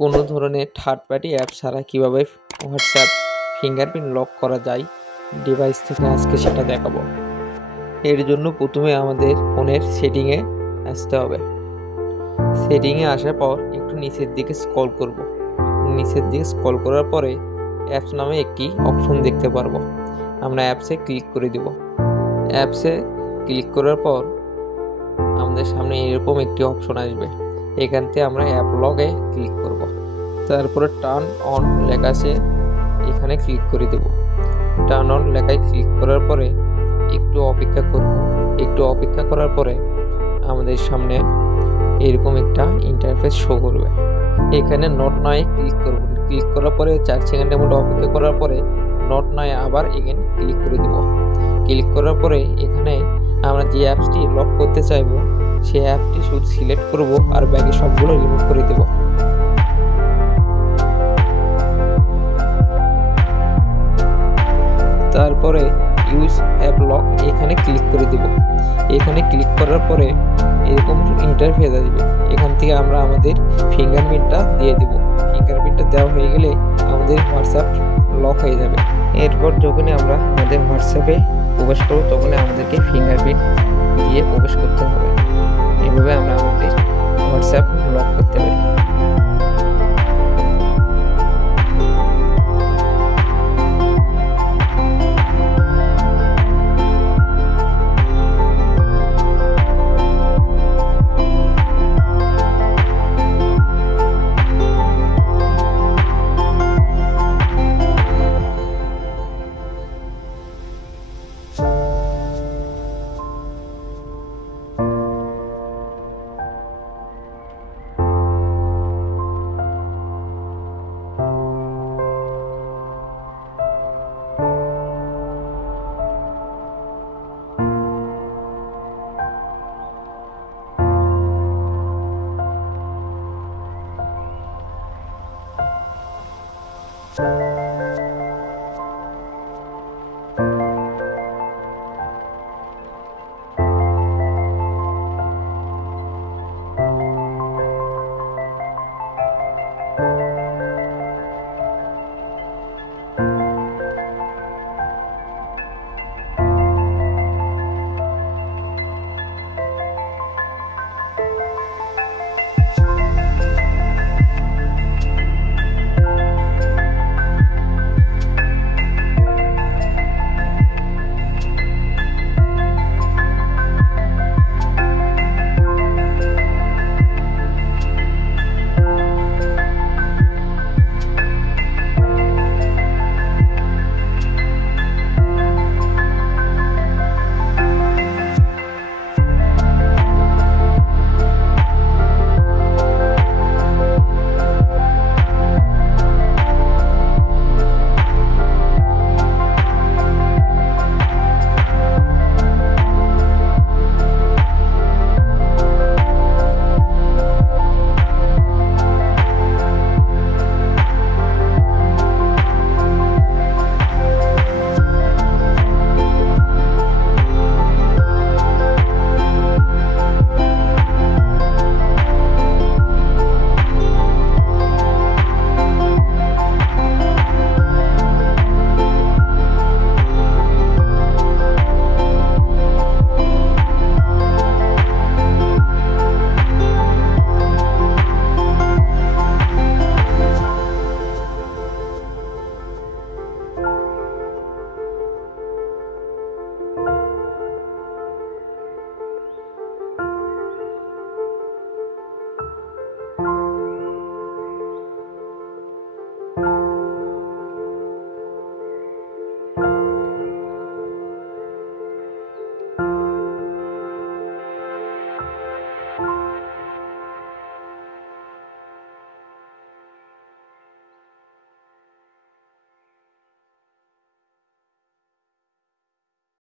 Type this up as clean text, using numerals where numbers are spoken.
কোনো ধরনের third party app ছাড়া কীভাবে হোয়াটসঅ্যাপ ফিঙ্গারপ্রিন্ট লক করা যায় ডিভাইস থেকে, আজকে সেটা দেখাবো। এর জন্য প্রথমে আমাদের ফোনের সেটিংয়ে আসতে হবে। সেটিংয়ে আসার পর একটু নিচের দিকে স্ক্রল করব। নিচের দিকে স্ক্রল করার পরে অ্যাপস নামে একটি অপশন দেখতে পারবো। আমরা অ্যাপসে ক্লিক করে দেব। অ্যাপসে ক্লিক করার পর আমাদের সামনে এরকম একটি অপশন আসবে। এখান থেকে আমরা অ্যাপ লগে ক্লিক করব। তারপরে টার্ন অন লেখা আছে, এখানে ক্লিক করে দেব। টার্ন অন লেখায় ক্লিক করার পরে একটু অপেক্ষা করব। একটু অপেক্ষা করার পরে আমাদের সামনে এরকম একটা ইন্টারফেস শো করবে। এখানে নট নয়ে ক্লিক করব। ক্লিক করার পরে 4 সেকেন্ডের মতো অপেক্ষা করার পরে নট নয়ে আবার এগেন ক্লিক করে দেব। ক্লিক করার পরে এখানে আমরা যে অ্যাপসটি লক করতে চাইব সেই অ্যাপটি শুধু সিলেক্ট করব আর বাকি সবগুলো রিমুভ করে দেব। তারপরে ইউজ অ্যাপ লক এখানে ক্লিক করে দেব। এখানে ক্লিক করার পরে এরকম ইন্টারফেস আসবে। এখান থেকে আমরা আমাদের ফিঙ্গারপ্রিন্টটা দিয়ে দেব। ফিঙ্গারপ্রিন্টটা দেওয়া হয়ে গেলে আমাদের হোয়াটসঅ্যাপ লক হয়ে যাবে। এরপর যখনই আমরা আমাদের হোয়াটসঅ্যাপে প্রবেশ করব তখনই আমাদেরকে ফিঙ্গারপ্রিন্ট দিয়ে প্রবেশ করতে হবে। এভাবে আমরা আমাদের হোয়াটসঅ্যাপ লক করতে পারি।